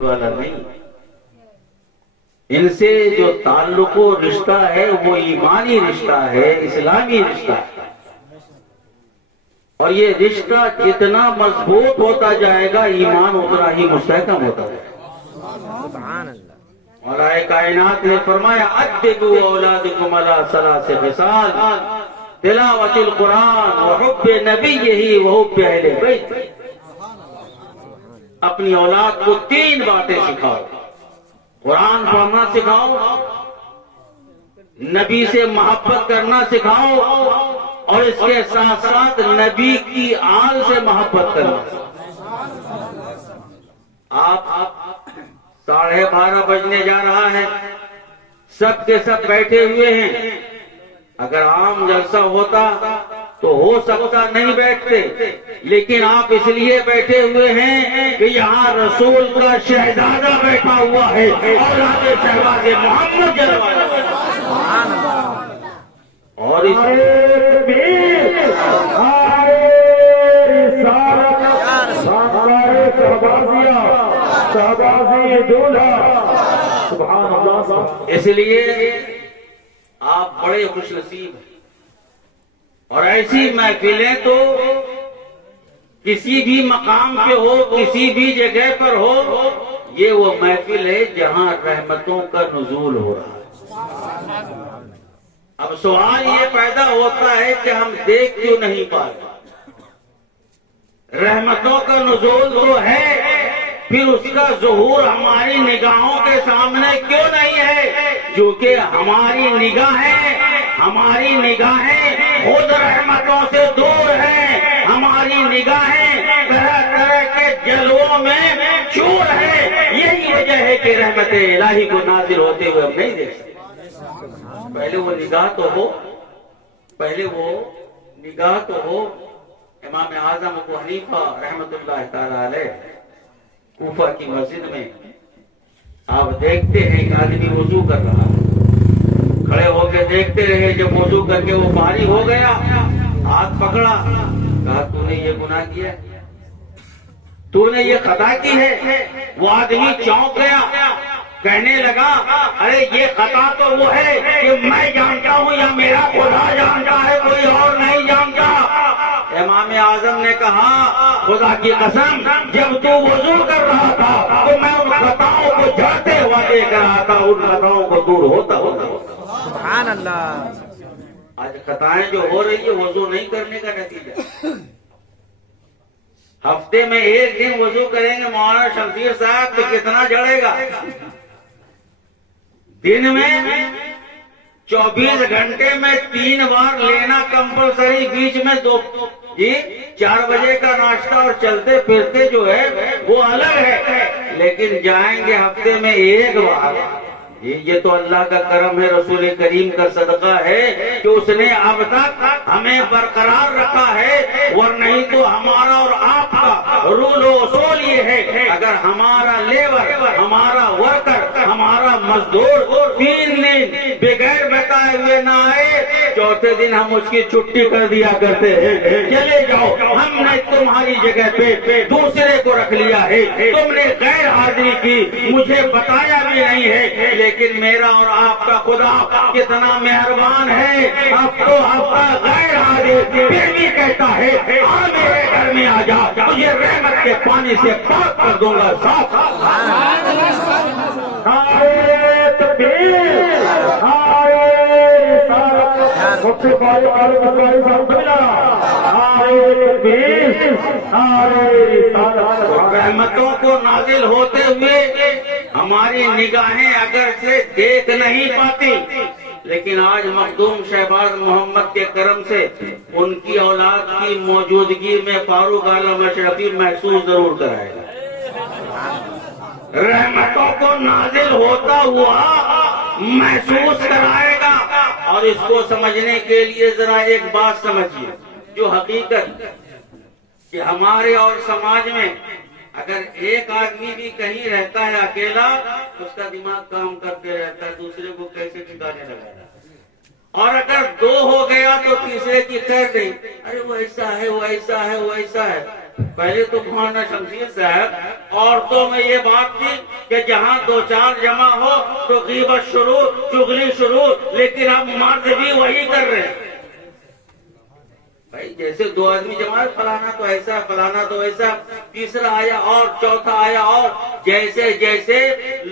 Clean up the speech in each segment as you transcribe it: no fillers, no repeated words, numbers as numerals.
والا نہیں، ان سے جو تعلق و رشتہ ہے وہ ایمانی رشتہ ہے، اسلامی رشتہ ہے، اور یہ رشتہ جتنا مضبوط ہوتا جائے گا ایمان اتنا ہی مستحکم ہوتا جائے گا۔ سبحان اللہ۔ مولا کائنات نے فرمایا ادبوا اولادکم علی ثلاث خصال تلاوت القرآن وحب نبیہ وحب اہل بیت۔ اپنی اولاد کو 3 باتیں سکھاؤ، قرآن پڑھنا سکھاؤ، نبی سے محبت کرنا سکھاؤ، اور اس کے ساتھ ساتھ نبی کی آل سے محبت کرنا۔ آپ 12:30 بجنے جا رہا ہے، سب کے سب بیٹھے ہوئے ہیں، اگر عام جلسہ ہوتا تو ہو سکتا نہیں بیٹھتے، لیکن آپ اس لیے بیٹھے ہوئے ہیں کہ یہاں رسول کا شہزادہ بیٹھا ہوا ہے، اولاد شہباز محمد اور اس اس لیے آپ بڑے خوش نصیب ہیں، اور ایسی محفلیں تو کسی بھی مقام پہ ہو، کسی بھی جگہ پر ہو، یہ وہ محفل ہے جہاں رحمتوں کا نزول ہو رہا ہے۔ اب سوال یہ پیدا ہوتا ہے کہ ہم دیکھ کیوں نہیں پاتے؟ رحمتوں کا نزول تو ہے، پھر اس کا ظہور ہماری نگاہوں کے سامنے کیوں نہیں ہے؟ کیونکہ ہماری نگاہیں خود رحمتوں سے دور ہیں، ہماری نگاہیں طرح طرح کے جلووں میں چور ہیں۔ یہی وجہ ہے کہ رحمت الہی کو نازل ہوتے ہوئے ہم نہیں دیکھ سکتے۔ پہلے وہ نگاہ تو ہو۔ امام اعظم ابو حنیفہ رحمت اللہ تعالی علیہ کوفہ کی مسجد میں آپ دیکھتے ہیں ایک آدمی وضو کر رہا ہے، کھڑے ہو کے دیکھتے رہے، جب وضو کر کے وہ فارغ ہو گیا، ہاتھ پکڑا، کہا تو نے یہ گناہ کیا، تو نے یہ خطا کی ہے۔ وہ آدمی چونک گیا، کہنے لگا ارے یہ خطا تو وہ ہے کہ میں جانتا ہوں یا میرا خدا جانتا ہے، کوئی اور نہیں جانتا۔ امام اعظم نے کہا خدا کی قسم جب تو وضو کر رہا تھا تو میں ان خطاؤں کو جھڑتے ہوا دیکھ رہا تھا، ان خطاؤں کو دور ہوتا ہوتا۔ سبحان اللہ۔ آج خطائیں جو ہو رہی ہے وضو نہیں کرنے کا نتیجہ۔ ہفتے میں 1 دن وضو کریں گے مولانا شمشیر صاحب تو کتنا جڑے گا؟ دن میں 24 گھنٹے میں 3 بار لینا کمپلسری، بیچ میں 4 بجے کا ناشتہ اور چلتے پھرتے جو ہے وہ الگ ہے، لیکن جائیں گے ہفتے میں 1 بار۔ یہ تو اللہ کا کرم ہے، رسول کریم کا صدقہ ہے کہ اس نے اب تک ہمیں برقرار رکھا ہے، ورنہ نہیں تو ہمارا اور آپ کا رول و اصول یہ ہے اگر ہمارا لیبر، ہمارا ورکر، ہمارا مزدور 3 دن بغیر بتائے ہوئے نہ آئے، چوتھے دن ہم اس کی چھٹی کر دیا کرتے ہیں، چلے جاؤ ہم نے تمہاری جگہ پہ دوسرے کو رکھ لیا ہے، تم نے غیر حاضری کی، مجھے بتایا بھی نہیں ہے، لیکن میرا اور آپ کا خدا کتنا مہربان ہے، اب تو آپ کا غیر حاضر پھر بھی کہتا ہے آ میرے گھر میں آ جا، تجھے رحمت کے پانی سے پاک کر دوں گا، صاف۔ رحمتوں کو نازل ہوتے ہوئے ہماری نگاہیں اگر سے دیکھ نہیں پاتی، لیکن آج مخدوم شہباز محمد کے کرم سے ان کی اولاد کی موجودگی میں فاروق عالم اشرفی محسوس ضرور کرائے گا۔ رحمتوں کو نازل ہوتا ہوا محسوس کرائے گا۔ اور اس کو سمجھنے کے لیے ذرا ایک بات سمجھیے، جو حقیقت کہ ہمارے اور سماج میں اگر ایک آدمی بھی کہیں رہتا ہے اکیلا تو اس کا دماغ کام کرتے رہتا ہے، دوسرے کو کیسے ٹھکانے لگانا، اور اگر 2 ہو گیا تو تیسرے کی خیر نہیں، ارے وہ ایسا ہے، وہ ایسا ہے، وہ ایسا ہے۔ پہلے تو مولانا شمشیر صاحب عورتوں میں یہ بات تھی کہ جہاں دو چار جمع ہو تو غیبت شروع، چغلی شروع، لیکن اب مرد بھی وہی کر رہے ہیں. بھائی جیسے دو آدمی جمع ہے، فلانا تو ایسا، فلانا تو ایسا، تیسرا آیا اور چوتھا آیا اور، جیسے جیسے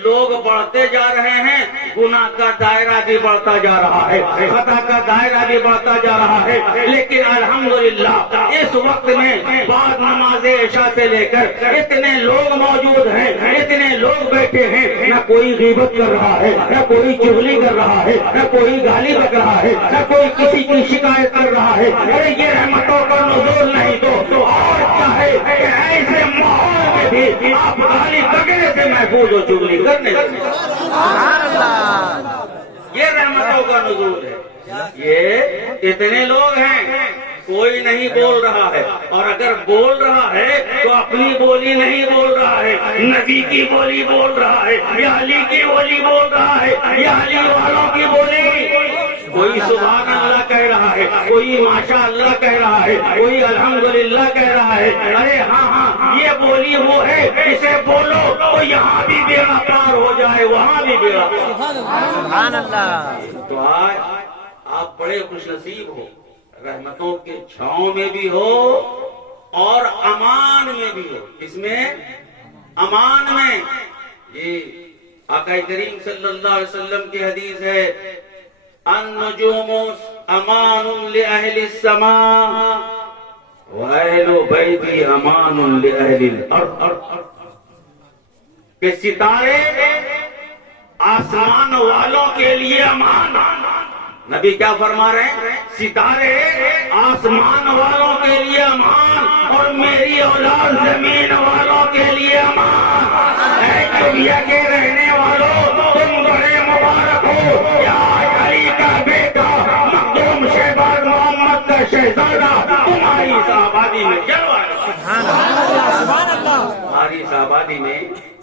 لوگ بڑھتے جا رہے ہیں گناہ کا دائرہ بھی بڑھتا جا رہا ہے، خطا کا دائرہ بھی بڑھتا جا رہا ہے. لیکن الحمدللہ اس وقت میں بعد نماز عشاء سے لے کر اتنے لوگ موجود ہیں، اتنے لوگ بیٹھے ہیں، نہ کوئی غیبت کر رہا ہے، نہ کوئی چغلی کر رہا ہے، نہ کوئی گالی بک رہا ہے، نہ کوئی کسی کی شکایت کر رہا ہے. ارے یہ رحمتوں کا نزول نہیں تو اور کیا ہے کہ ایسے ماحول میں بھی آپ گالی بکنے سے محفوظ ہو، چغلی کرنے سے. یہ رحمتوں کا نزول ہے. یہ اتنے لوگ ہیں، کوئی نہیں بول رہا ہے، اور اگر بول رہا ہے تو اپنی بولی نہیں بول رہا ہے، نبی کی بولی بول رہا ہے، یا علی کی بولی بول رہا ہے، یا علی والوں کی بولی. کوئی سبحان اللہ کہہ رہا ہے، کوئی ماشاء اللہ کہہ رہا ہے، کوئی الحمدللہ کہہ رہا ہے. ارے ہاں ہاں، یہ بولی وہ ہے، اسے بولو تو یہاں بھی بیڑا پار ہو جائے، وہاں بھی بیڑا پار. سبحان اللہ. تو آج آپ بڑے خوش نصیب ہو، رحمتوں کے چھاؤں میں بھی ہو اور امان میں بھی ہو. اس میں امان میں یہ آقا کریم صلی اللہ علیہ وسلم کی حدیث ہے، النجوم امان لأہل السماء وأہل بیتی امان لأہل الارض. کہ ستارے آسمان والوں کے لیے امان. نبی کیا فرما رہے ہیں؟ ستارے آسمان والوں کے لیے امان، اور میری اولاد زمین والوں کے لیے امان. اے دنیا کے رہنے والوں، تم بڑے مبارک ہو. یا علی کا بیٹا مخدوم شہباز محمد کا شہزادہ تمہاری اس آبادی میں جلوہ کر، تمہاری اس آبادی میں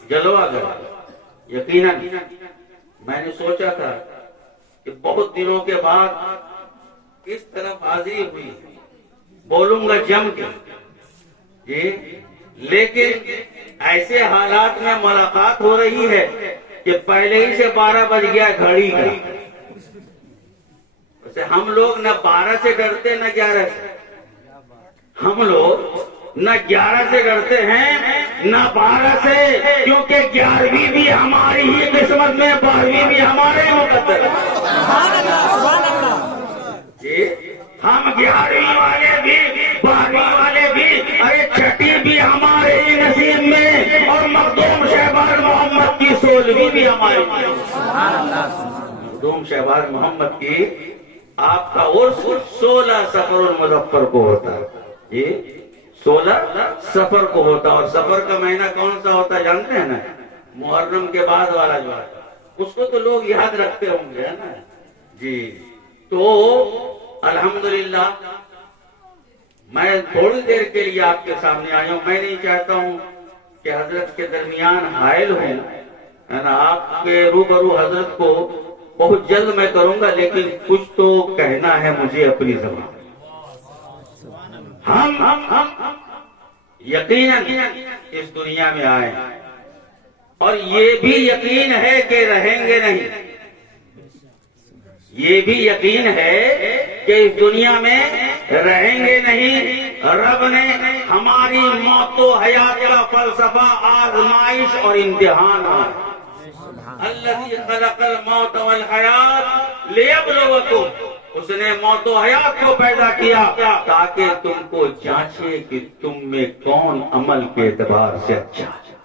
جلوہ کر. یقیناً میں نے سوچا تھا کہ بہت دنوں کے بعد اس طرف حاضری ہوئی، بولوں گا جم کے جی، لیکن ایسے حالات میں ملاقات ہو رہی ہے کہ پہلے ہی سے 12 بج گیا گھڑی کا. ویسے ہم لوگ نہ 12 سے ڈرتے نہ 11 سے. ہم لوگ نہ 11 سے ڈرتے ہیں نہ 12 سے، کیونکہ 11ویں بھی ہماری ہی قسمت میں، 12ویں بھی ہمارے مقدر. جی ہم 11ویں والے بھی، 12ویں والے بھی، ارے چھٹی بھی ہمارے ہی نصیب میں، اور مخدوم شہباز محمد کی 16ویں بھی ہماری. مخدوم شہباز محمد کی آپ کا عرس 16 صفر المظفر کو ہوتا ہے. جی 16 صفر کو ہوتا، اور صفر کا مہینہ کون سا ہوتا ہے جانتے ہیں نا؟ محرم کے بعد والا جو ہے، اس کو تو لوگ یاد رکھتے ہوں گے نا جی. تو الحمدللہ میں تھوڑی دیر کے لیے آپ کے سامنے آیا ہوں. میں نہیں چاہتا ہوں کہ حضرت کے درمیان حائل ہوں، ہے نا. آپ کے روبرو حضرت کو بہت جلد میں کروں گا، لیکن کچھ تو کہنا ہے مجھے اپنی زبان. ہم یقیناً اس دنیا میں آئے، اور یہ بھی یقین ہے کہ رہیں گے نہیں. یہ بھی یقین ہے کہ اس دنیا میں رہیں گے نہیں. رب نے ہماری موت و حیات کا فلسفہ آزمائش اور امتحان ہے. الذی خلق الموت والحیات لیبلوکم، اس نے موت و حیات کو پیدا کیا تاکہ تم کو جانچے کہ تم میں کون عمل کے اعتبار سے اچھا ہے.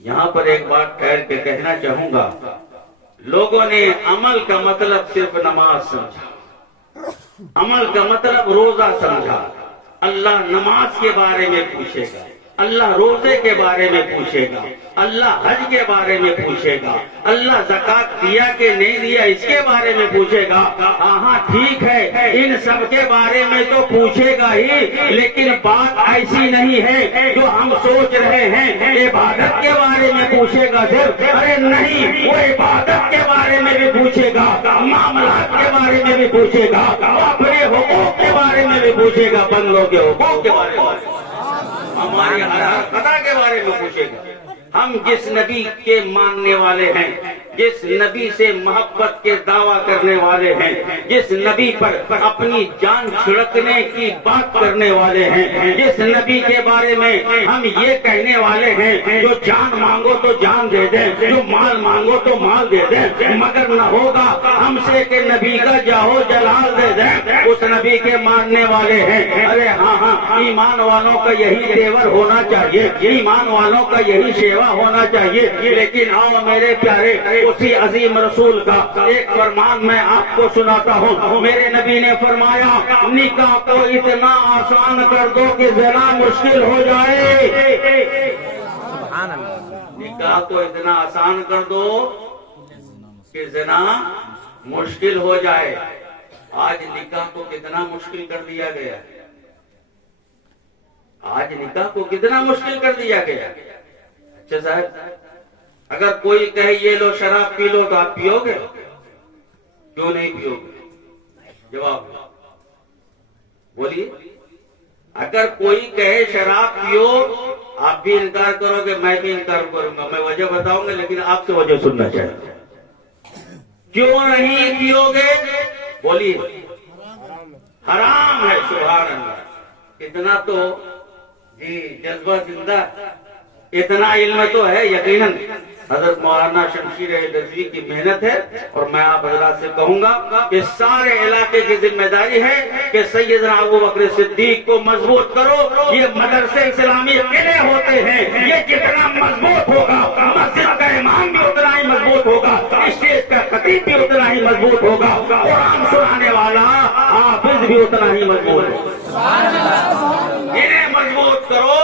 یہاں پر ایک بات ٹھہر کے کہنا چاہوں گا. لوگوں نے عمل کا مطلب صرف نماز سمجھا، عمل کا مطلب روزہ سمجھا. اللہ نماز کے بارے میں پوچھے گا، اللہ روزے کے بارے میں پوچھے گا، اللہ حج کے بارے میں پوچھے گا، اللہ زکات دیا کہ نہیں دیا اس کے بارے میں پوچھے گا۔ ہاں ٹھیک ہے، ان سب کے بارے میں تو پوچھے گا ہی، لیکن بات ایسی نہیں ہے جو ہم سوچ رہے ہیں عبادت کے بارے میں پوچھے گا صرف، ارے نہیں، وہ عبادت کے بارے میں بھی پوچھے گا، معاملات کے بارے میں بھی پوچھے گا، اپنے حقوق کے بارے میں بھی پوچھے گا، بندوں کے حقوق کے بارے میں، ہماری خدا کے بارے میں پوچھے گا۔ ہم جس نبی کے ماننے والے ہیں، جس نبی سے محبت کے دعویٰ کرنے والے ہیں، جس نبی پر اپنی جان چھڑکنے کی بات کرنے والے ہیں، جس نبی کے بارے میں ہم یہ کہنے والے ہیں جو جان مانگو تو جان دے دیں، جو مال مانگو تو مال دے دیں، مگر نہ ہوگا ہم سے کہ نبی کا جاہو جلال دے دیں، اس نبی کے ماننے والے ہیں۔ ارے ہاں، ایمان والوں کا یہی تیور ہونا چاہیے، ایمان والوں کا یہی شیوا ہونا چاہیے۔ لیکن آؤ میرے پیارے، اسی عظیم رسول کا ایک فرمان میں آپ کو سناتا ہوں۔ میرے نبی نے فرمایا، نکاح کو اتنا آسان کر دو کہ زنا مشکل ہو جائے۔ سبحان اللہ۔ نکاح کو اتنا آسان کر دو کہ زنا مشکل ہو جائے۔ آج نکاح کو کتنا مشکل کر دیا گیا، آج نکاح کو کتنا مشکل کر دیا گیا۔ اچھا صاحب، اگر کوئی کہے یہ لو شراب پی لو تو آپ پیو گے؟ کیوں نہیں پیو گے؟ جواب بولیے۔ اگر کوئی کہے شراب پیو، آپ بھی انکار کرو گے، میں بھی انکار کروں گا۔ میں وجہ بتاؤں گا، لیکن آپ سے وجہ سننا چاہیے۔ کیوں نہیں پیو گے؟ بولیے۔ حرام ہے۔ سبحان اللہ۔ اتنا تو جی جذبہ زندہ، اتنا علم تو ہے یقیناً حضرت مولانا شمشیر رضوی کی محنت ہے، اور میں آپ حضرات سے کہوں گا کہ سارے علاقے کی ذمہ داری ہے کہ سیدنا ابو بکر صدیق کو مضبوط کرو۔ یہ مدرسے اسلامی قلعے ہوتے ہیں، یہ جتنا مضبوط ہوگا مسجد کا امام بھی اتنا ہی مضبوط ہوگا، اسٹیج کا خطیب بھی اتنا ہی مضبوط ہوگا، قرآن سنانے والا حافظ بھی اتنا ہی مضبوط ہوگا۔ انہیں مضبوط کرو،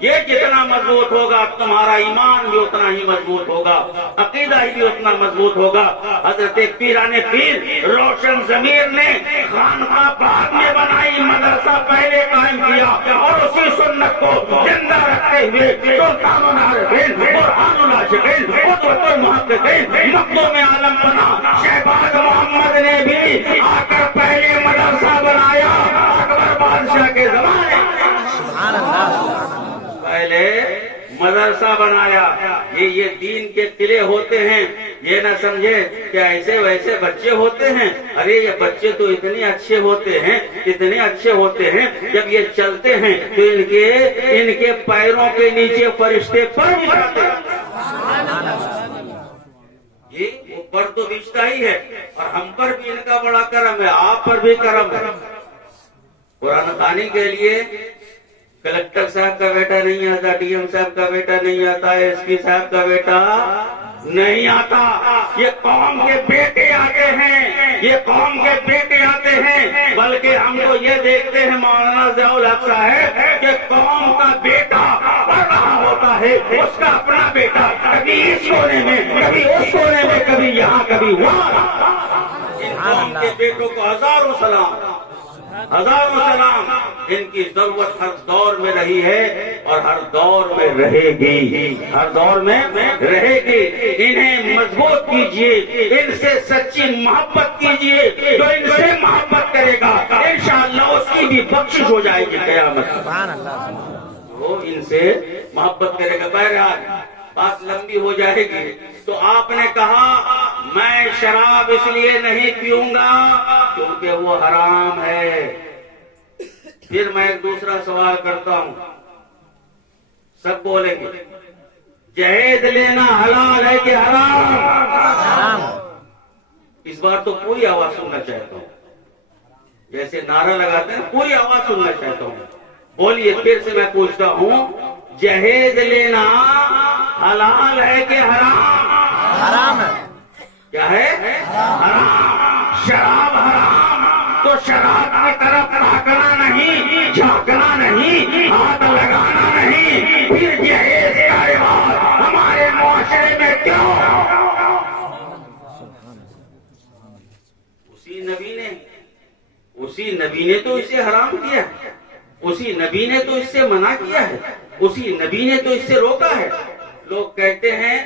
یہ جتنا مضبوط ہوگا تمہارا ایمان بھی اتنا ہی مضبوط ہوگا، عقیدہ ہی بھی اتنا مضبوط ہوگا۔ حضرت پیران پیر روشن ضمیر نے خانقاہ بعد میں بنائی، مدرسہ پہلے قائم کیا، اور اسی سنت کو زندہ رکھتے ہوئے سلطان العارفین، قرآن العاشقین، قدوۃ المحققین، مخدوم عالم بنا شہباز محمد نے بھی آ کر پہلے مدرسہ بنایا اکبر بادشاہ کے زمانے۔ سبحان اللہ۔ پہلے مدرسہ بنایا۔ یہ دین کے قلعے ہوتے ہیں، یہ نہ سمجھے کہ ایسے ویسے بچے ہوتے ہیں۔ ارے یہ بچے تو اتنے اچھے ہوتے ہیں، اتنے اچھے ہوتے ہیں، جب یہ چلتے ہیں تو ان کے پیروں کے نیچے فرشتے پر بھی جاتے ہیں۔ جی وہ پر تو بچتا ہی ہے، اور ہم پر بھی ان کا بڑا کرم ہے، آپ پر بھی کرم ہے۔ قرآن خوانی کے لیے کلکٹر صاحب کا بیٹا نہیں آتا، ڈی ایم صاحب کا بیٹا نہیں آتا، ایس پی صاحب کا بیٹا نہیں آتا، یہ قوم کے بیٹے آتے ہیں، یہ قوم کے بیٹے آتے ہیں۔ بلکہ ہم تو یہ دیکھتے ہیں مولانا ضیاء الحق صاحب کہ قوم کا بیٹا پڑھ رہا ہوتا ہے، اس کا اپنا بیٹا کبھی اس کونے میں، کبھی اس کونے میں، کبھی یہاں، کبھی وہاں۔ ان قوم کے بیٹوں کو ہزاروں سلام، ہزاروں سلام۔ ان کی ضرورت ہر دور میں رہی ہے اور ہر دور میں رہے گی، ہر دور میں رہے گی۔ انہیں مضبوط کیجئے، ان سے سچی محبت کیجئے۔ جو ان سے محبت کرے گا انشاءاللہ اس کی بھی بخشش ہو جائے گی قیامت۔ سبحان اللہ۔ وہ ان سے محبت کرے گا۔ بہرحال بات لمبی ہو جائے گی، تو آپ نے کہا میں شراب اس لیے نہیں پیوں گا کیونکہ وہ حرام ہے۔ پھر میں ایک دوسرا سوال کرتا ہوں، سب بولیں گے جہیز لینا حلال ہے کہ حرام؟ اس بار تو پوری آواز سننا چاہتا ہوں، جیسے نعرہ لگاتے ہیں پوری آواز سننا چاہتا ہوں۔ بولیے، پھر سے میں پوچھتا ہوں، جہیز لینا حلال ہے کہ حرام؟ حرام ہے۔ کیا ہے؟ حرام۔ شراب حرام تو شراب کی طرف تاکنا نہیں، جھانکنا نہیں، ہاتھ لگانا نہیں، نہیں، پھر جہیز کا رواج ہمارے معاشرے میں کیوں؟ اسی نبی نے تو اسے حرام کیا ہے، اسی نبی نے تو اس سے منع کیا ہے، اسی نبی نے تو اس سے روکا ہے۔ لوگ کہتے ہیں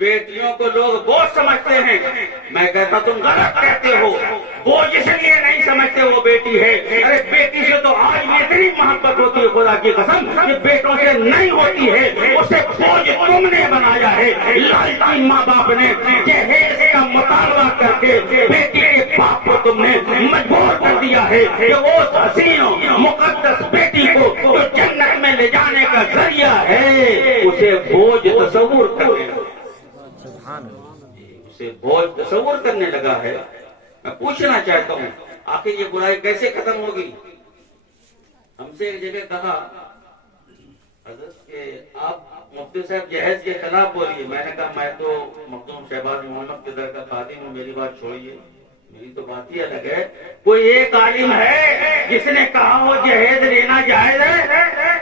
بیٹیوں کو لوگ بوجھ سمجھتے ہیں، میں کہتا تم غلط کہتے ہو، بوجھ اس لیے نہیں سمجھتے وہ بیٹی ہے، ارے بیٹی سے تو آج بھی اتنی محبت ہوتی ہے خدا کی قسم کہ بیٹوں سے نہیں ہوتی ہے، اسے بوجھ تم نے بنایا ہے، لالچی ماں باپ نے جہیز کا مطالبہ کر کے بیٹی کے باپ کو تم نے مجبور کر دیا ہے کہ وہ حسین و مقدس بیٹی کو جو جنت میں لے جانے کا ذریعہ ہے اسے بوجھ تصور کرنے لگا، سبحان اللہ، اسے بوجھ تصور کرنے لگا ہے۔ میں پوچھنا چاہتا ہوں آخر یہ برائی کیسے ختم ہوگی؟ ہم سے ایک جگہ کہا حضرت کہ آپ مفتی صاحب جہیز کے خلاف بولیے، میں نے کہا میں تو مخدوم شہباز محمد کے در کا خادم ہوں، میری بات چھوڑیے، میری تو بات ہی الگ ہے۔ کوئی ایک عالم ہے جس نے کہا ہو جہیز لینا جائز ہے؟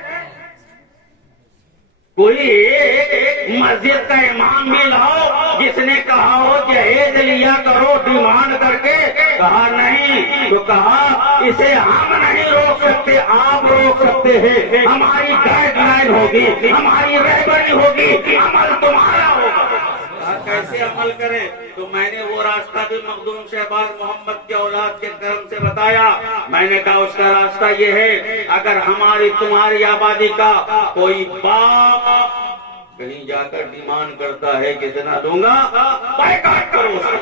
کوئی ایک مسجد کا امام بھی لاؤ جس نے کہا ہو جہیز لیا کرو ڈیمانڈ کر کے؟ کہا نہیں، تو کہا اسے ہم نہیں روک سکتے، آپ روک سکتے ہیں، ہماری گائیڈ لائن ہوگی، ہماری رہبری ہوگی، عمل تمہارا ہوگا۔ کیسے عمل کریں؟ تو میں نے وہ راستہ بھی مخدوم شہباز محمد کے اولاد کے کرم سے بتایا، میں نے کہا اس کا راستہ یہ ہے اگر ہماری تمہاری آبادی کا کوئی باپ کہیں جا کر ڈیمانڈ کرتا ہے کہ اتنا دوں گا، بائیکاٹ کرو اسے۔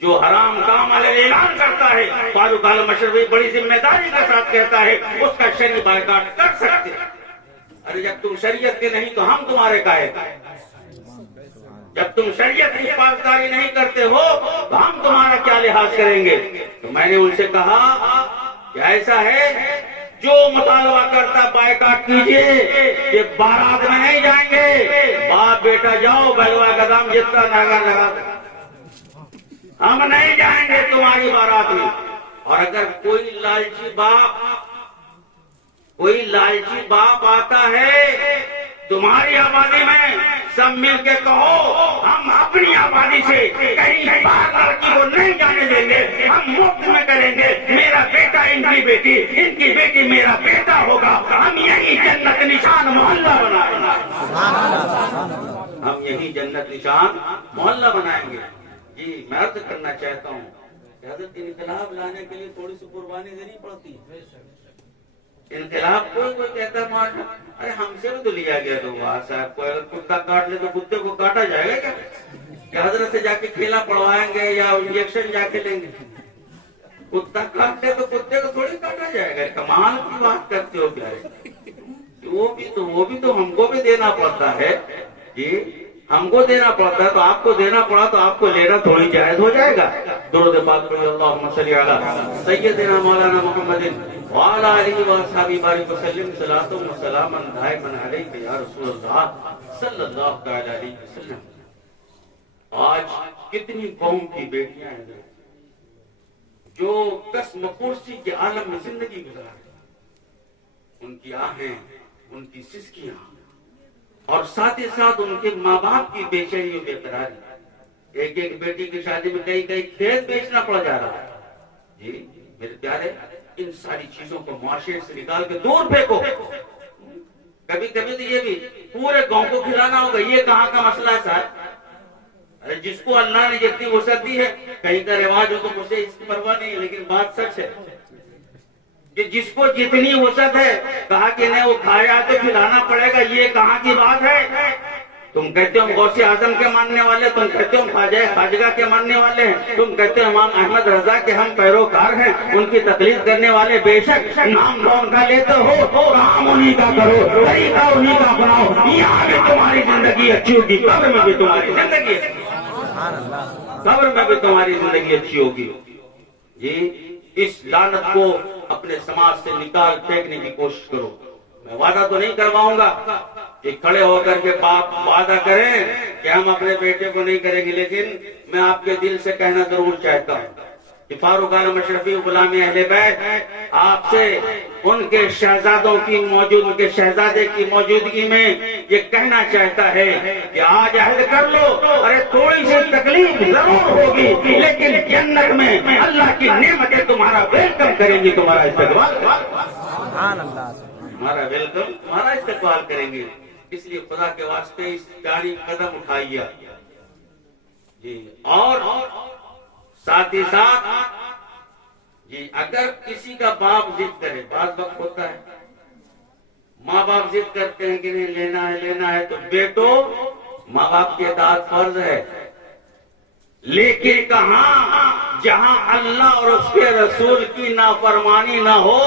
جو حرام کام اعلان کرتا ہے فاروق عالم اشرفی بڑی ذمہ داری کے ساتھ کہتا ہے اس کا شرعی بائیکاٹ کر سکتے۔ ارے جب تم شریعت کے نہیں تو ہم تمہارے کائے، جب تم شریعت کی پاسداری نہیں کرتے ہو تو ہم تمہارا کیا لحاظ کریں گے؟ تو میں نے ان سے کہا کہ ایسا ہے جو مطالبہ کرتا بائیکاٹ کیجئے، کہ بارات میں نہیں جائیں گے، باپ بیٹا جاؤ، بلوا کا دام جتنا ناگا لگا، ہم نہیں جائیں گے تمہاری بارات میں۔ اور اگر کوئی لالچی باپ آتا ہے تمہاری آبادی میں، سب مل کے کہو ہم اپنی آبادی سے کہیں باہر لڑکی کو نہیں جانے دیں گے، ہم مفت میں کریں گے، میرا بیٹا ان کی بیٹی، ان کی بیٹی میرا بیٹا ہوگا، ہم یہی جنت نشان محلہ بنائیں گے، ہم یہی جنت نشان محلہ بنائیں گے۔ جی میں عرض کرنا چاہتا ہوں کہ حضرت انقلاب لانے کے لیے تھوڑی سی قربانی دینی پڑتی ہے۔ انقلاب کوئی کہتا ہے ارے ہم سے بھی تو لیا گیا تو صاحب کو اگر کتا کاٹ لے تو کتے کو کاٹا جائے گا کیا؟ کہ حضرت سے جا کے کھیلا پڑوائیں گے یا انجیکشن جا کے لیں گے؟ کتا کاٹ لے تو کتے کو تھوڑی کاٹا جائے گا، کمال کی بات کرتے ہو پیارے۔ وہ بھی تو ہم کو بھی دینا پڑتا ہے، جی ہم کو دینا پڑتا ہے، تو آپ کو دینا پڑا تو آپ کو لینا تھوڑی جائز ہو جائے گا۔ درود پاک پڑھیں، اللہم صلی علی سیدنا مولانا محمد وعلی آلہ واصحابہ بارک وسلم، صلاۃ و سلام دائما علیک یا رسول اللہ صلی اللہ تعالی علیہ وسلم۔ آج کتنی قوم کی بیٹیاں ہیں جو قسم کرسی کے عالم میں زندگی گزار رہی ہیں، ان کی آہیں، ان کی سسکیاں، اور ساتھ ہی ساتھ ان کے ماں باپ کی بے چینی و بے قراری۔ ایک بیٹی کی شادی میں کئی کھیت بیچنا پڑ جا رہا ہے۔ جی میرے پیارے، ان ساری چیزوں کو معاشرے سے نکال کے دور پھینکو۔ کبھی تو یہ بھی پورے گاؤں کو کھلانا ہوگا، یہ کہاں کا مسئلہ ہے صاحب؟ ارے جس کو اللہ نے جتنی وسعت دی ہے، کہیں کا رواج ہو تو مجھے اس کی پرواہ نہیں، لیکن بات سچ ہے کہ جس کو جتنی وسعت ہے کہا کہ نہیں وہ کھایا تو کھلانا پڑے گا، یہ کہاں کی بات ہے؟ تم کہتے ہو ہم غوث اعظم کے ماننے والے، تم کہتے ہو ہم خواجہ خواجگاہ کے ماننے والے ہیں، تم کہتے ہو امام احمد رضا کے ہم پیروکار ہیں، ان کی تقلید کرنے والے، بے شک نام لون کا لیتے ہو، کام انہی کا کرو، طریقہ انہی کا اپناؤ، یہاں بھی تمہاری زندگی اچھی ہوگی، قبر میں بھی تمہاری زندگی اچھی ہوگی، قبر میں بھی تمہاری زندگی اچھی ہوگی۔ جی اس لعنت کو اپنے سماج سے نکال پھینکنے کی کوشش کرو۔ میں وعدہ تو نہیں کرواؤں گا کہ کھڑے ہو کر کے باپ وعدہ کریں کہ ہم اپنے بیٹے کو نہیں کریں گے، لیکن میں آپ کے دل سے کہنا ضرور چاہتا ہوں کہ فاروق عالم اشرفی غلامی اہل بیت آپ سے ان کے شہزادوں کی ان کے شہزادے کی موجودگی میں یہ کہنا چاہتا ہے کہ آج عہد کر لو، ارے تھوڑی سی تکلیف ضرور ہوگی لیکن جنت میں اللہ کی نعمتیں تمہارا ویلکم کریں گی، تمہارا استقبال سبحان اللہ تمہارا ویلکم، تمہارا استقبال کریں گے۔ اس لیے خدا کے واسطے اس جاری قدم اٹھائیے جی۔ اور ساتھ ہی ساتھ جی اگر کسی کا باپ ضد کرے، بعض وقت ہوتا ہے ماں باپ ضد کرتے ہیں کہ نہیں لینا ہے تو بیٹو ماں باپ کی اطاعت فرض ہے، لیکن کہاں جہاں اللہ اور اس کے رسول کی نافرمانی نہ ہو،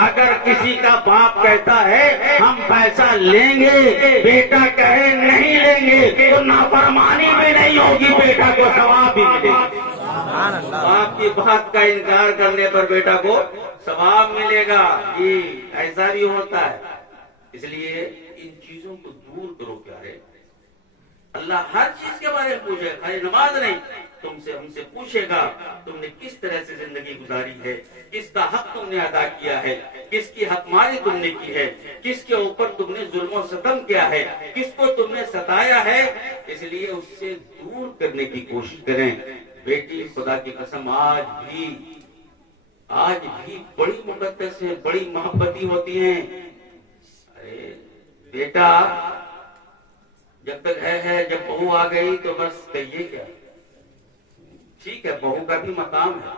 اگر کسی کا باپ کہتا ہے ہم پیسہ لیں گے، بیٹا کہے نہیں لیں گے، تو نافرمانی بھی نہیں ہوگی، بیٹا کو ثواب بھی ملے گا۔ سبحان اللہ باپ کی بات کا انکار کرنے پر بیٹا کو ثواب ملے گا، جی ایسا بھی ہوتا ہے۔ اس لیے ان چیزوں کو دور کرو پیارے۔ اللہ ہر چیز کے بارے میں پوچھے، خالی نماز نہیں، ہم سے پوچھے گا تم نے کس طرح سے زندگی گزاری ہے، کس کا حق تم نے ادا کیا ہے، کس کی حقماری تم نے کی ہے، کس کے اوپر تم نے ظلم و ستم کیا ہے، کس کو تم نے ستایا ہے۔ اس لیے اس سے دور کرنے کی کوشش کریں۔ بیٹی خدا کی قسم آج بھی بڑی مقدس ہے، بڑی محبتی ہوتی ہیں۔ ارے بیٹا جب تک ہے، جب بہو آ گئی تو بس کہیے کیا، ٹھیک ہے بہو کا بھی مقام ہے،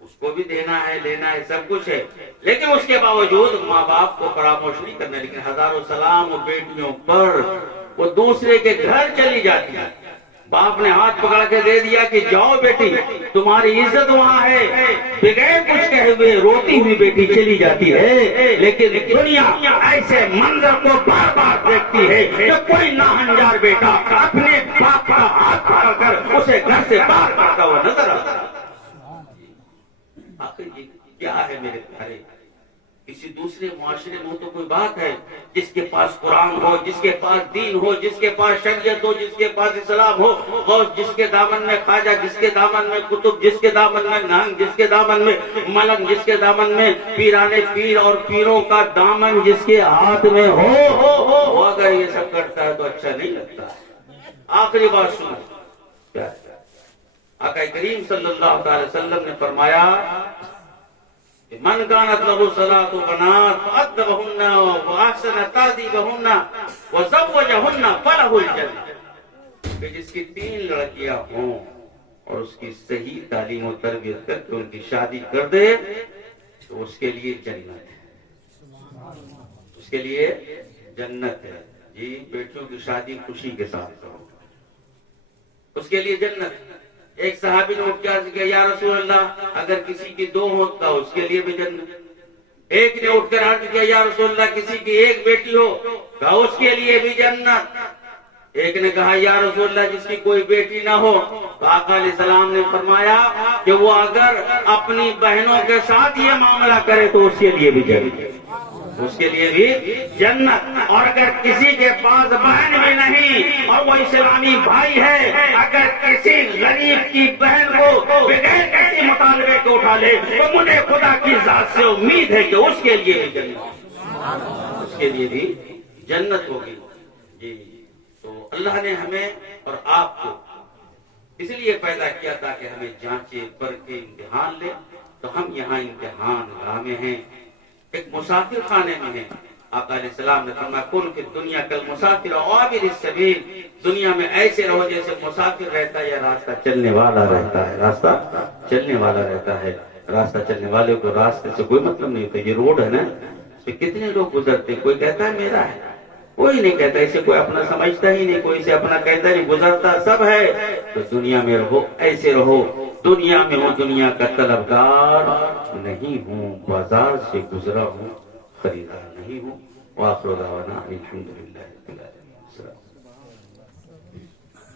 اس کو بھی دینا ہے لینا ہے سب کچھ ہے، لیکن اس کے باوجود ماں باپ کو فراموش نہیں کرنا۔ لیکن ہزاروں سلام وہ بیٹیوں پر، وہ دوسرے کے گھر چلی جاتی ہے، باپ نے ہاتھ پکڑ کے دے دیا کہ جاؤ بیٹی تمہاری عزت وہاں ہے، بغیر کچھ کہے ہوئے روتی ہوئی بیٹی چلی جاتی ہے۔ لیکن دنیا ایسے منظر کو بار بار دیکھتی ہے کہ کوئی ناہنجار بیٹا اپنے باپ کا ہاتھ پکڑ کر اسے گھر سے باہر کرتا ہوا نظر آتا ہے۔ آخر یہ کیا ہے میرے پیارے؟ کسی دوسرے معاشرے میں تو کوئی بات ہے، جس کے پاس قرآن ہو، جس کے پاس دین ہو، جس کے پاس شریعت ہو، جس کے پاس اسلام ہو، غوث جس کے دامن میں خواجہ، جس کے دامن میں کتب، جس کے دامن میں نہنگ، جس کے دامن میں ملنگ، جس کے دامن میں پیرانے پیر اور پیروں کا دامن جس کے ہاتھ میں ہو، اگر یہ سب کرتا ہے تو اچھا نہیں لگتا۔ آخری بات سنو، آقا کریم صلی اللہ تعالی وسلم نے فرمایا من كانت له صلاة بنات فأدبهن وأحسن تأديبهن وزوجهن فله الجنة، کہ جس کی 3 لڑکیاں ہوں اور اس کی صحیح تعلیم و تربیت کر کے ان کی شادی کر دے تو اس کے لیے جنت ہے، اس کے لیے جنت ہے۔ جی بیٹوں کی شادی خوشی کے ساتھ کرو، اس کے لیے جنت ہے۔ ایک صحابی نے اٹھ کر کہا یا رسول اللہ اگر کسی کی 2 ہوتا اس کے لیے بھی جنت۔ ایک نے اٹھ کر عرض کیا یا رسول اللہ کسی کی 1 بیٹی ہو، کہا اس کے لیے بھی جنت۔ ایک نے کہا یا رسول اللہ جس کی کوئی بیٹی نہ ہو، تو آقا علیہ السلام نے فرمایا کہ وہ اگر اپنی بہنوں کے ساتھ یہ معاملہ کرے تو اس کے لیے بھی جنت، اس کے لیے بھی جنت۔ اور اگر کسی کے پاس بہن بھی نہیں اور وہ اسلامی بھائی ہے، اگر کسی غریب کی بہن کو بغیر کسی مطالبے کو اٹھا لے تو مجھے خدا کی ذات سے امید ہے کہ اس کے لیے بھی جنت، اس کے لیے بھی جنت ہوگی۔ جی تو اللہ نے ہمیں اور آپ کو اس لیے پیدا کیا تاکہ ہمیں جانچے پرکھے امتحان لے، تو ہم یہاں امتحان گاہ میں ہیں، ایک مسافر خانے میں ہیں۔ آقا علیہ السلام نے فرمایا کن فی الدنیا کالمسافر عابر السبیل، دنیا میں ایسے رہو جیسے مسافر رہتا ہے یا راستہ چلنے والا رہتا ہے، راستہ چلنے والا رہتا ہے۔ راستہ چلنے والے کو راستے سے کوئی مطلب نہیں ہوتا، یہ روڈ ہے نا، اس پہ کتنے لوگ گزرتے، کوئی کہتا ہے میرا ہے، کوئی نہیں کہتا، اسے کوئی اپنا سمجھتا ہی نہیں، کوئی اسے اپنا کہتا نہیں، گزرتا سب ہے۔ تو دنیا میں رہو ایسے رہو، دنیا میں ہوں دنیا کا طلبگار نہیں ہوں، بازار سے گزرا ہوں خریدار نہیں ہوں۔ وآخر دعوانا الحمدللہ رب العالمین۔